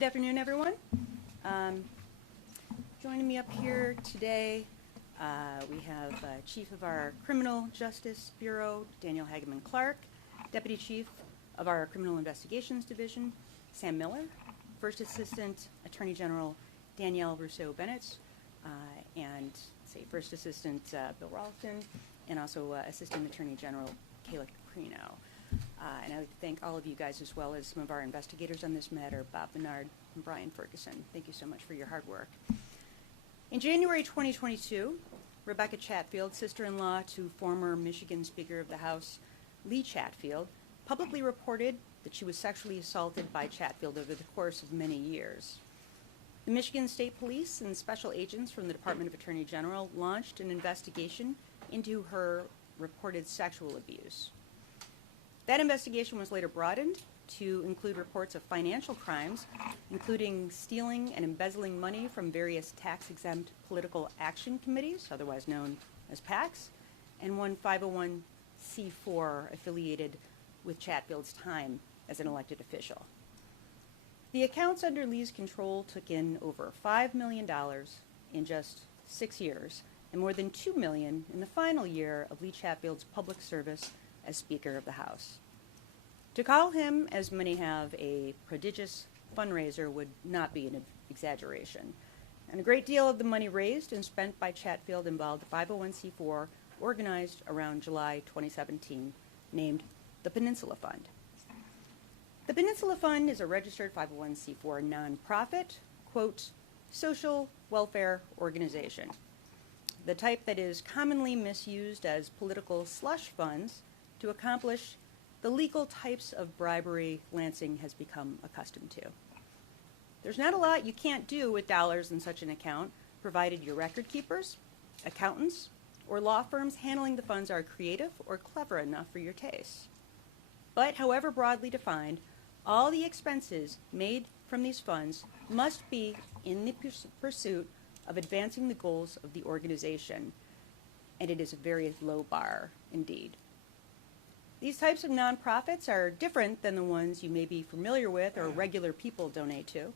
Good afternoon, everyone. Joining me up here today, we have Chief of our Criminal Justice Bureau, Daniel Hageman Clark, Deputy Chief of our Criminal Investigations Division, Sam Miller, First Assistant Attorney General Danielle Rousseau-Bennett, and First Assistant Bill Ralston, and also Assistant Attorney General Kayla Caprino. And I'd like to thank all of you guys, as well as some of our investigators on this matter, Bob Bernard and Brian Ferguson. Thank you so much for your hard work. In January 2022, Rebecca Chatfield, sister-in-law to former Michigan Speaker of the House Lee Chatfield, publicly reported that she was sexually assaulted by Chatfield over the course of many years. The Michigan State Police and special agents from the Department of Attorney General launched an investigation into her reported sexual abuse. That investigation was later broadened to include reports of financial crimes, including stealing and embezzling money from various tax-exempt political action committees, otherwise known as PACs, and one 501c4 affiliated with Chatfield's time as an elected official. The accounts under Lee's control took in over $5 million in just 6 years, and more than $2 million in the final year of Lee Chatfield's public service as Speaker of the House. To call him, as many have, a prodigious fundraiser would not be an exaggeration. And a great deal of the money raised and spent by Chatfield involved the 501c4 organized around July 2017, named the Peninsula Fund. The Peninsula Fund is a registered 501c4 nonprofit, quote, social welfare organization, the type that is commonly misused as political slush funds to accomplish the legal types of bribery Lansing has become accustomed to. There's not a lot you can't do with dollars in such an account, provided your record keepers, accountants, or law firms handling the funds are creative or clever enough for your taste. But however broadly defined, all the expenses made from these funds must be in the pursuit of advancing the goals of the organization, and it is a very low bar indeed. These types of nonprofits are different than the ones you may be familiar with or regular people donate to.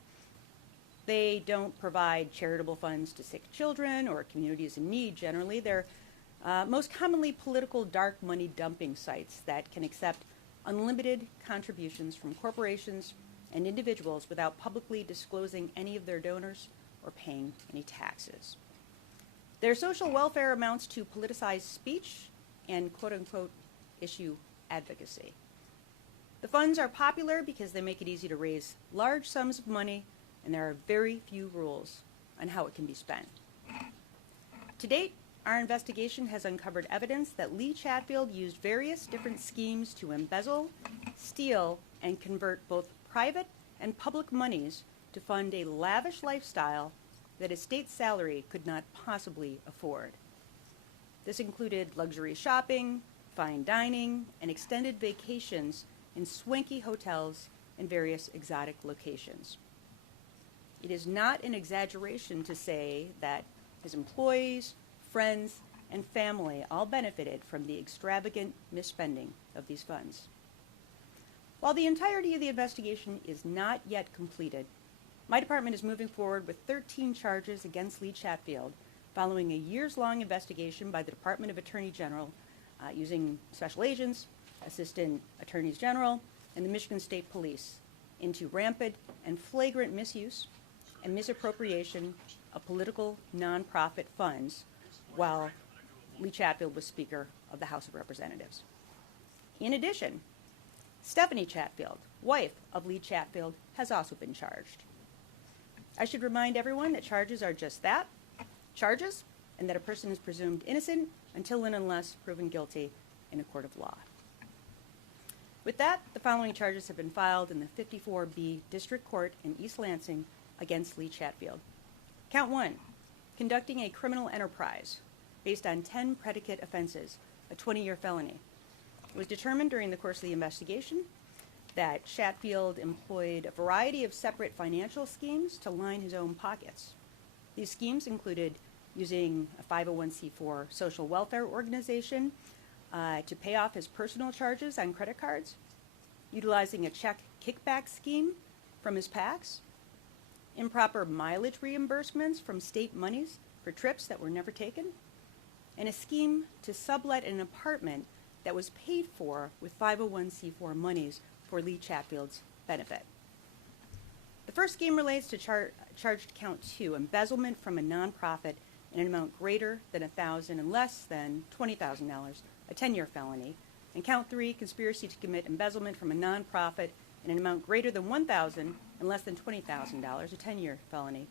They don't provide charitable funds to sick children or communities in need generally. They're most commonly political dark money dumping sites that can accept unlimited contributions from corporations and individuals without publicly disclosing any of their donors or paying any taxes. Their social welfare amounts to politicized speech and quote-unquote issue advocacy. The funds are popular because they make it easy to raise large sums of money, and there are very few rules on how it can be spent. To date, our investigation has uncovered evidence that Lee Chatfield used various different schemes to embezzle, steal, and convert both private and public monies to fund a lavish lifestyle that a state salary could not possibly afford. This included luxury shopping, fine dining, and extended vacations in swanky hotels and various exotic locations. It is not an exaggeration to say that his employees, friends, and family all benefited from the extravagant misspending of these funds. While the entirety of the investigation is not yet completed, my department is moving forward with 13 charges against Lee Chatfield following a years-long investigation by the Department of Attorney General using special agents, assistant attorneys general, and the Michigan State Police into rampant and flagrant misuse and misappropriation of political nonprofit funds while Lee Chatfield was Speaker of the House of Representatives. In addition, Stephanie Chatfield, wife of Lee Chatfield, has also been charged. I should remind everyone that charges are just that, charges, and that a person is presumed innocent until and unless proven guilty in a court of law. With that, the following charges have been filed in the 54B District Court in East Lansing against Lee Chatfield. Count 1, conducting a criminal enterprise based on 10 predicate offenses, a 20-year felony. It was determined during the course of the investigation that Chatfield employed a variety of separate financial schemes to line his own pockets. These schemes included using a 501c4 social welfare organization to pay off his personal charges on credit cards, utilizing a check kickback scheme from his PACs, improper mileage reimbursements from state monies for trips that were never taken, and a scheme to sublet an apartment that was paid for with 501c4 monies for Lee Chatfield's benefit. The first scheme relates to charged count 2, embezzlement from a nonprofit in an amount greater than $1,000 and less than $20,000, a 10-year felony. And count 3, conspiracy to commit embezzlement from a nonprofit in an amount greater than $1,000 and less than $20,000, a 10-year felony.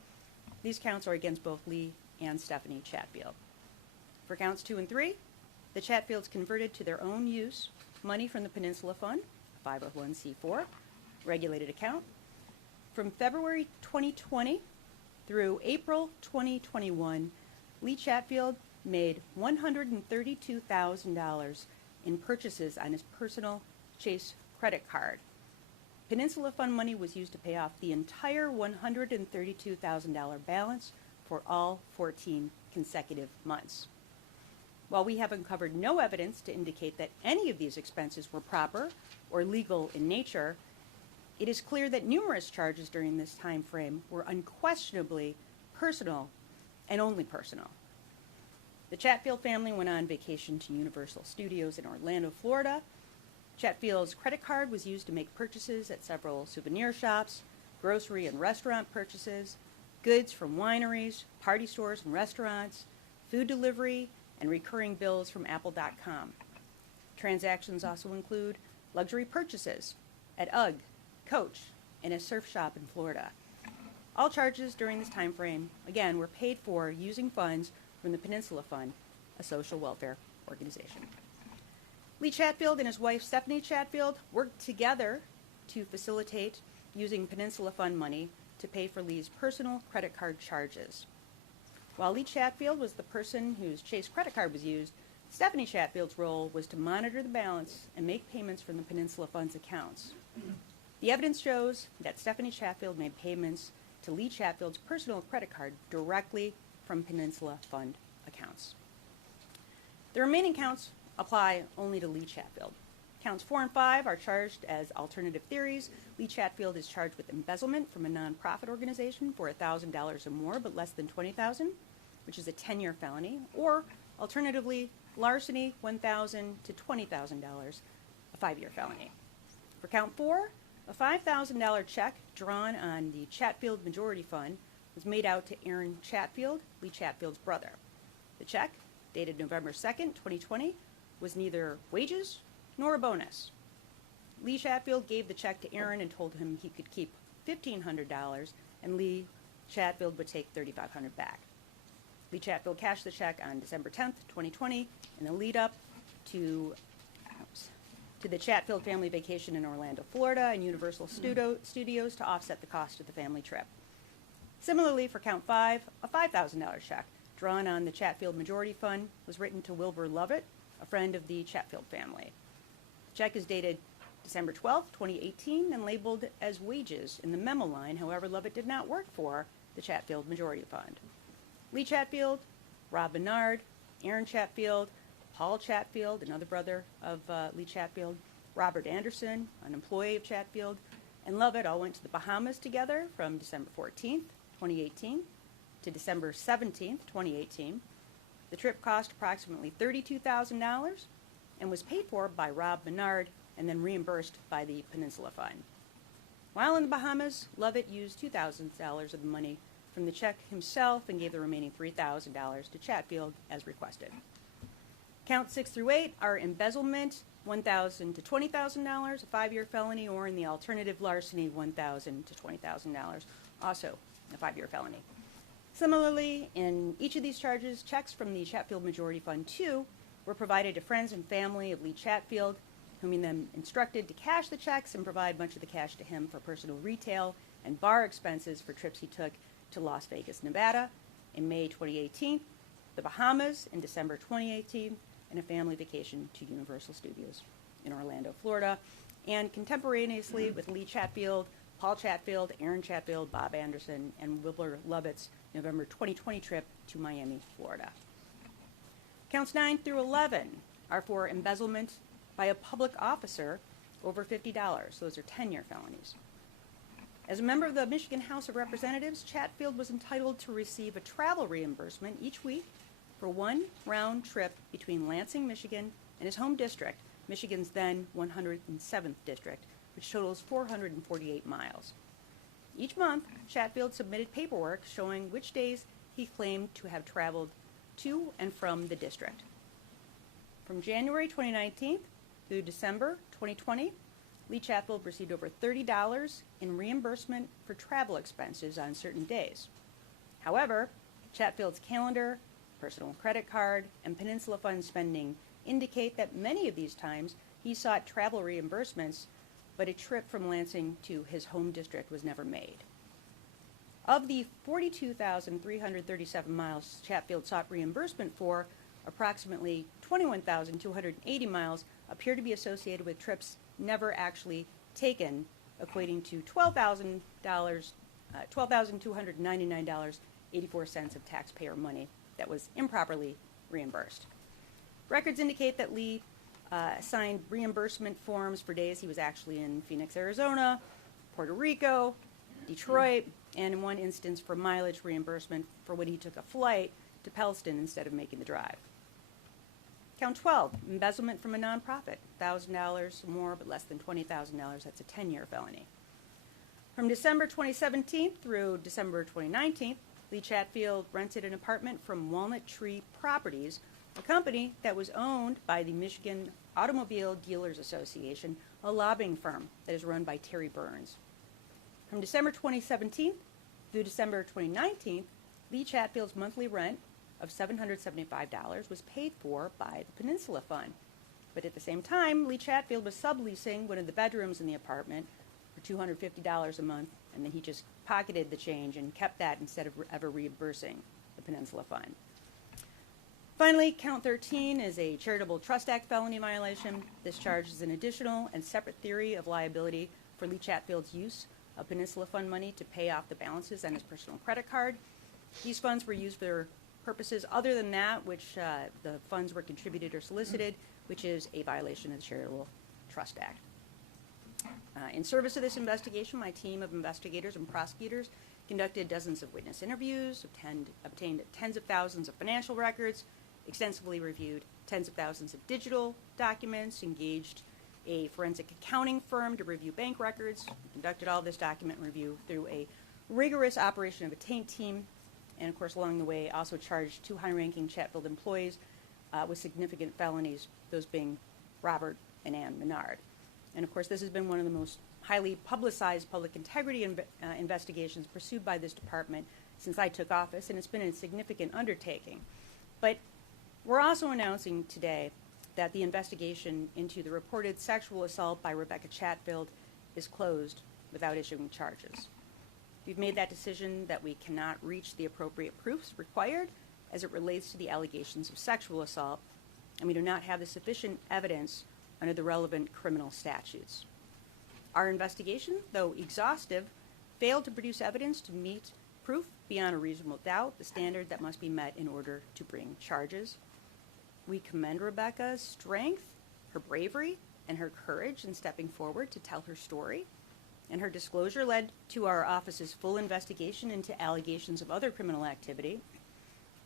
These counts are against both Lee and Stephanie Chatfield. For counts 2 and 3, the Chatfields converted to their own use money from the Peninsula Fund, 501c4, regulated account. From February 2020 through April 2021, Lee Chatfield made $132,000 in purchases on his personal Chase credit card. Peninsula Fund money was used to pay off the entire $132,000 balance for all 14 consecutive months. While we have uncovered no evidence to indicate that any of these expenses were proper or legal in nature, it is clear that numerous charges during this time frame were unquestionably personal and only personal. The Chatfield family went on vacation to Universal Studios in Orlando, Florida. Chatfield's credit card was used to make purchases at several souvenir shops, grocery and restaurant purchases, goods from wineries, party stores and restaurants, food delivery, and recurring bills from Apple.com. Transactions also include luxury purchases at UGG, Coach, and a surf shop in Florida. All charges during this time frame, again, were paid for using funds from the Peninsula Fund, a social welfare organization. Lee Chatfield and his wife Stephanie Chatfield worked together to facilitate using Peninsula Fund money to pay for Lee's personal credit card charges. While Lee Chatfield was the person whose Chase credit card was used, Stephanie Chatfield's role was to monitor the balance and make payments from the Peninsula Fund's accounts. The evidence shows that Stephanie Chatfield made payments to Lee Chatfield's personal credit card directly from Peninsula Fund accounts. The remaining counts apply only to Lee Chatfield. Counts 4 and 5 are charged as alternative theories. Lee Chatfield is charged with embezzlement from a nonprofit organization for $1,000 or more, but less than $20,000, which is a 10-year felony, or alternatively, larceny, $1,000 to $20,000, a 5-year felony. For count 4, a $5,000 check drawn on the Chatfield Majority Fund was made out to Aaron Chatfield, Lee Chatfield's brother. The check, dated November 2nd, 2020, was neither wages nor a bonus. Lee Chatfield gave the check to Aaron and told him he could keep $1,500 and Lee Chatfield would take $3,500 back. Lee Chatfield cashed the check on December 10th, 2020, in the lead up to the Chatfield family vacation in Orlando, Florida, and Universal Studios to offset the cost of the family trip. Similarly, for count 5, a $5,000 check drawn on the Chatfield Majority Fund was written to Wilbur Lovett, a friend of the Chatfield family. The check is dated December 12, 2018, and labeled as wages in the memo line. However, Lovett did not work for the Chatfield Majority Fund. Lee Chatfield, Rob Bernard, Aaron Chatfield, Paul Chatfield, another brother of Lee Chatfield, Robert Anderson, an employee of Chatfield, and Lovett all went to the Bahamas together from December 14th, 2018 to December 17th, 2018. The trip cost approximately $32,000 and was paid for by Rob Bernard and then reimbursed by the Peninsula Fund. While in the Bahamas, Lovett used $2,000 of the money from the check himself and gave the remaining $3,000 to Chatfield as requested. Counts 6 through 8 are embezzlement, $1,000 to $20,000, a 5-year felony, or in the alternative larceny, $1,000 to $20,000, also a 5-year felony. Similarly, in each of these charges, checks from the Chatfield Majority Fund 2 were provided to friends and family of Lee Chatfield, whom he then instructed to cash the checks and provide much of the cash to him for personal retail and bar expenses for trips he took to Las Vegas, Nevada in May 2018, the Bahamas in December 2018, and a family vacation to Universal Studios in Orlando, Florida, and contemporaneously with Lee Chatfield, Paul Chatfield, Aaron Chatfield, Bob Anderson, and Wilbur Lovett's November 2020 trip to Miami, Florida. Counts 9 through 11 are for embezzlement by a public officer over $50. Those are 10-year felonies. As a member of the Michigan House of Representatives, Chatfield was entitled to receive a travel reimbursement each week for one round trip between Lansing, Michigan, and his home district, Michigan's then 107th district, which totals 448 miles. Each month, Chatfield submitted paperwork showing which days he claimed to have traveled to and from the district. From January 2019 through December 2020, Lee Chatfield received over $30 in reimbursement for travel expenses on certain days. However, Chatfield's calendar, personal credit card, and Peninsula Fund spending indicate that many of these times he sought travel reimbursements, but a trip from Lansing to his home district was never made. Of the 42,337 miles Chatfield sought reimbursement for, approximately 21,280 miles appear to be associated with trips never actually taken, equating to $12,299.84 of taxpayer money that was improperly reimbursed. Records indicate that Lee signed reimbursement forms for days he was actually in Phoenix, Arizona, Puerto Rico, Detroit, and in one instance for mileage reimbursement for when he took a flight to Pellston instead of making the drive. Count 12, embezzlement from a nonprofit, $1,000 more but less than $20,000, that's a 10-year felony. From December 2017 through December 2019, Lee Chatfield rented an apartment from Walnut Tree Properties, a company that was owned by the Michigan Automobile Dealers Association, a lobbying firm that is run by Terry Burns. From December 2017 through December 2019, Lee Chatfield's monthly rent of $775 was paid for by the Peninsula Fund. But at the same time, Lee Chatfield was subleasing one of the bedrooms in the apartment for $250 a month, and then he just pocketed the change and kept that instead of ever reimbursing the Peninsula Fund. Finally, count 13 is a Charitable Trust Act felony violation. This charge is an additional and separate theory of liability for Lee Chatfield's use of Peninsula Fund money to pay off the balances on his personal credit card. These funds were used for purposes other than that which the funds were contributed or solicited, which is a violation of the Charitable Trust Act. In service of this investigation, my team of investigators and prosecutors conducted dozens of witness interviews, obtained tens of thousands of financial records, extensively reviewed tens of thousands of digital documents, engaged a forensic accounting firm to review bank records, conducted all this document review through a rigorous operation of a taint team, and of course along the way also charged two high-ranking Chatfield employees with significant felonies, those being Robert and Ann Menard. And of course this has been one of the most highly publicized public integrity investigations pursued by this department since I took office, and it's been a significant undertaking. But we're also announcing today that the investigation into the reported sexual assault by Rebecca Chatfield is closed without issuing charges. We've made that decision that we cannot reach the appropriate proofs required as it relates to the allegations of sexual assault, and we do not have the sufficient evidence under the relevant criminal statutes. Our investigation, though exhaustive, failed to produce evidence to meet proof beyond a reasonable doubt, the standard that must be met in order to bring charges. We commend Rebecca's strength, her bravery, and her courage in stepping forward to tell her story. And her disclosure led to our office's full investigation into allegations of other criminal activity.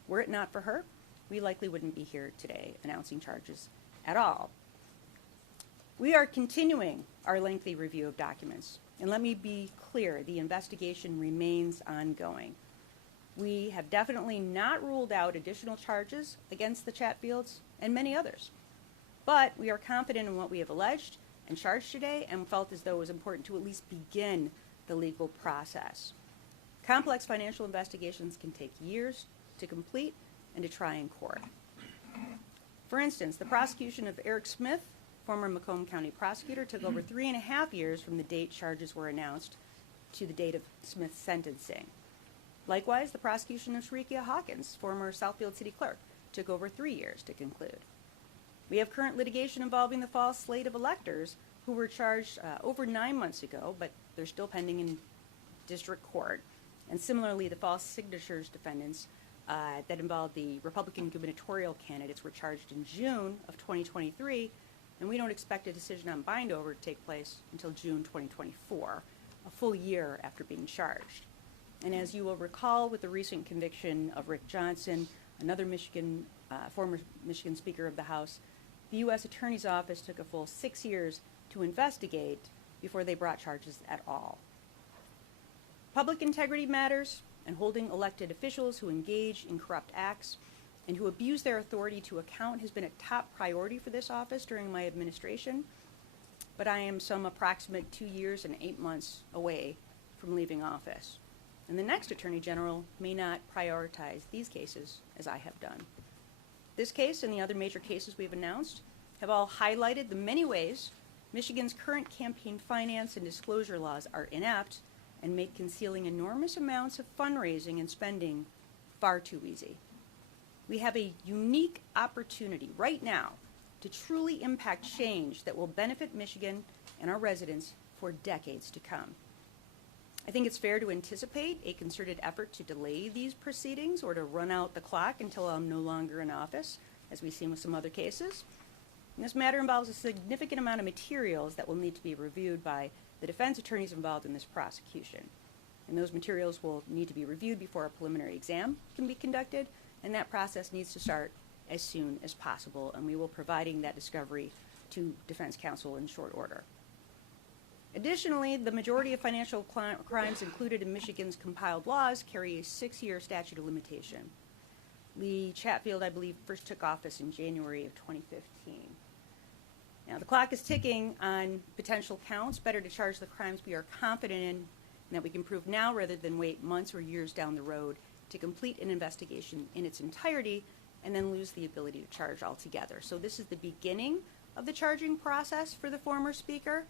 Were it not for her, we likely wouldn't be here today announcing charges at all. We are continuing our lengthy review of documents. And let me be clear, the investigation remains ongoing. We have definitely not ruled out additional charges against the Chatfields and many others. But we are confident in what we have alleged and charged today, and felt as though it was important to at least begin the legal process. Complex financial investigations can take years to complete and to try in court. For instance, the prosecution of Eric Smith, former Macomb County prosecutor, took over 3.5 years from the date charges were announced to the date of Smith's sentencing. Likewise, the prosecution of Sharikia Hawkins, former Southfield City Clerk, took over 3 years to conclude. We have current litigation involving the false slate of electors who were charged over 9 months ago, but they're still pending in district court. And similarly, the false signatures defendants that involved the Republican gubernatorial candidates were charged in June of 2023, and we don't expect a decision on bindover to take place until June 2024. a full year after being charged. And as you will recall with the recent conviction of Rick Johnson, another former Michigan Speaker of the House, the U.S. Attorney's Office took a full 6 years to investigate before they brought charges at all. Public integrity matters, and holding elected officials who engage in corrupt acts and who abuse their authority to account has been a top priority for this office during my administration. But I am some approximate 2 years and 8 months away from leaving office. And the next Attorney General may not prioritize these cases as I have done. This case and the other major cases we've announced have all highlighted the many ways Michigan's current campaign finance and disclosure laws are inept and make concealing enormous amounts of fundraising and spending far too easy. We have a unique opportunity right now to truly impact change that will benefit Michigan and our residents for decades to come. I think it's fair to anticipate a concerted effort to delay these proceedings or to run out the clock until I'm no longer in office, as we've seen with some other cases. And this matter involves a significant amount of materials that will need to be reviewed by the defense attorneys involved in this prosecution. And those materials will need to be reviewed before a preliminary exam can be conducted, and that process needs to start as soon as possible, and we will be providing that discovery to defense counsel in short order. Additionally, the majority of financial crimes included in Michigan's compiled laws carry a 6-year statute of limitation. Lee Chatfield, I believe, first took office in January of 2015. Now, the clock is ticking on potential counts. Better to charge the crimes we are confident in and that we can prove now rather than wait months or years down the road to complete an investigation in its entirety and then lose the ability to charge altogether. So this is the beginning of the charging process for the former speaker,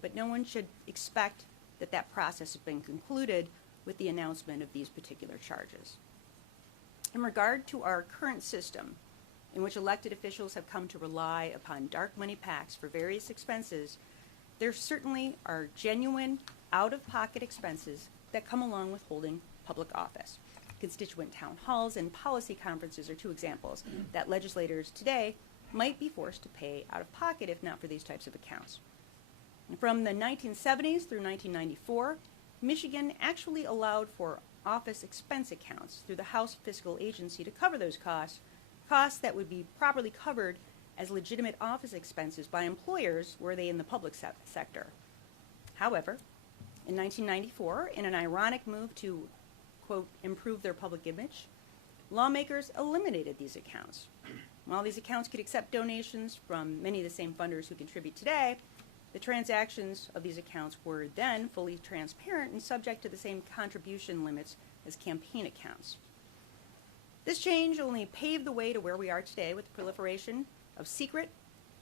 but no one should expect that that process has been concluded with the announcement of these particular charges. In regard to our current system, in which elected officials have come to rely upon dark money PACs for various expenses, there certainly are genuine out-of-pocket expenses that come along with holding public office. Constituent town halls and policy conferences are two examples that legislators today might be forced to pay out of pocket if not for these types of accounts. And from the 1970s through 1994, Michigan actually allowed for office expense accounts through the House Fiscal Agency to cover those costs that would be properly covered as legitimate office expenses by employers were they in the public sector. However, in 1994, in an ironic move to, quote, improve their public image, lawmakers eliminated these accounts. While these accounts could accept donations from many of the same funders who contribute today, the transactions of these accounts were then fully transparent and subject to the same contribution limits as campaign accounts. This change only paved the way to where we are today with the proliferation of secret,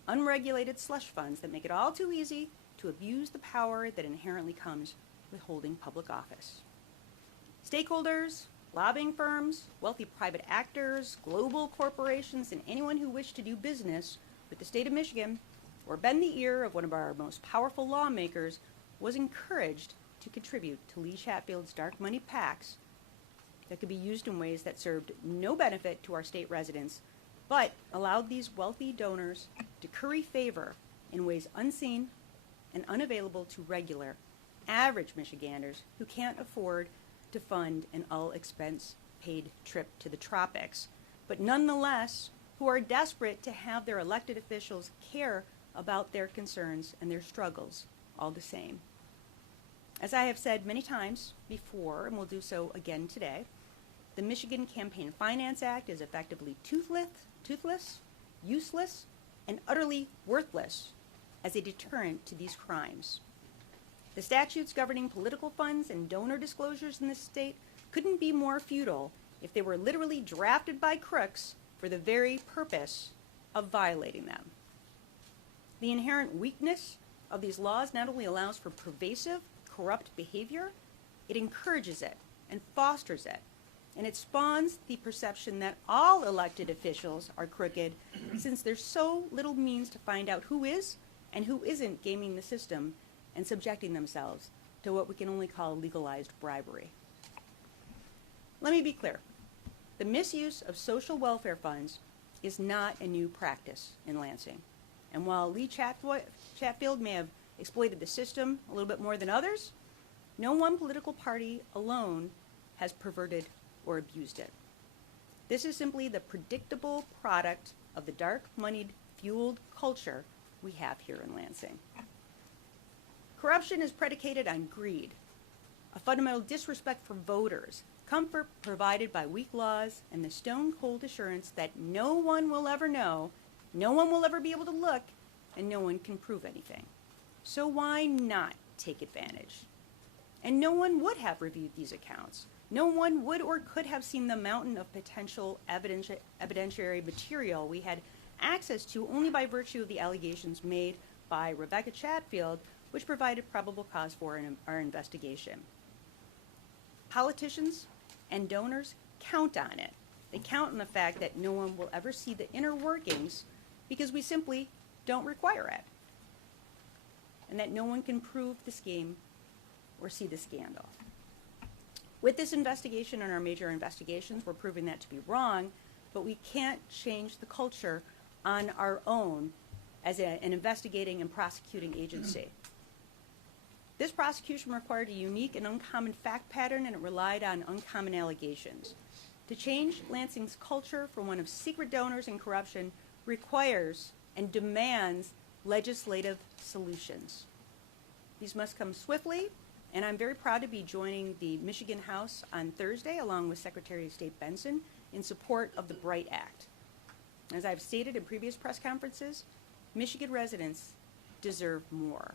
unregulated slush funds that make it all too easy to abuse the power that inherently comes with holding public office. Stakeholders, lobbying firms, wealthy private actors, global corporations, and anyone who wished to do business with the state of Michigan or bend the ear of one of our most powerful lawmakers was encouraged to contribute to Lee Chatfield's dark money PACs that could be used in ways that served no benefit to our state residents, but allowed these wealthy donors to curry favor in ways unseen and unavailable to regular, average Michiganders who can't afford to fund an all-expense-paid trip to the tropics, but nonetheless who are desperate to have their elected officials care about their concerns and their struggles all the same. As I have said many times before, and will do so again today, the Michigan Campaign Finance Act is effectively toothless, useless, and utterly worthless as a deterrent to these crimes. The statutes governing political funds and donor disclosures in this state couldn't be more futile if they were literally drafted by crooks for the very purpose of violating them. The inherent weakness of these laws not only allows for pervasive, corrupt behavior, it encourages it and fosters it. And it spawns the perception that all elected officials are crooked, since there's so little means to find out who is and who isn't gaming the system and subjecting themselves to what we can only call legalized bribery. Let me be clear. The misuse of social welfare funds is not a new practice in Lansing. And while Lee Chatfield may have exploited the system a little bit more than others, No one political party alone has perverted or abused it. This is simply the predictable product of the dark moneyed fueled culture we have here in Lansing. Corruption is predicated on greed, a fundamental disrespect for voters, comfort provided by weak laws, and the stone-cold assurance that no one will ever know, no one will ever be able to look, and no one can prove anything. So why not take advantage? And no one would have reviewed these accounts. No one would or could have seen the mountain of potential evidentiary material we had access to only by virtue of the allegations made by Rebecca Chatfield, which provided probable cause for our investigation. Politicians and donors count on it. They count on the fact that no one will ever see the inner workings because we simply don't require it, and that no one can prove the scheme or see the scandal. With this investigation and our major investigations, we're proving that to be wrong, but we can't change the culture on our own as an investigating and prosecuting agency. This prosecution required a unique and uncommon fact pattern, and it relied on uncommon allegations. To change Lansing's culture from one of secret donors and corruption requires and demands legislative solutions. These must come swiftly, and I'm very proud to be joining the Michigan House on Thursday along with Secretary of State Benson in support of the BRIGHT Act. As I've stated in previous press conferences, Michigan residents deserve more.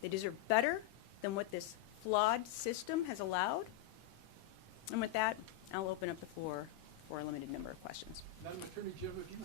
They deserve better than what this flawed system has allowed. And with that, I'll open up the floor for a limited number of questions. Madam Attorney, do you have a view?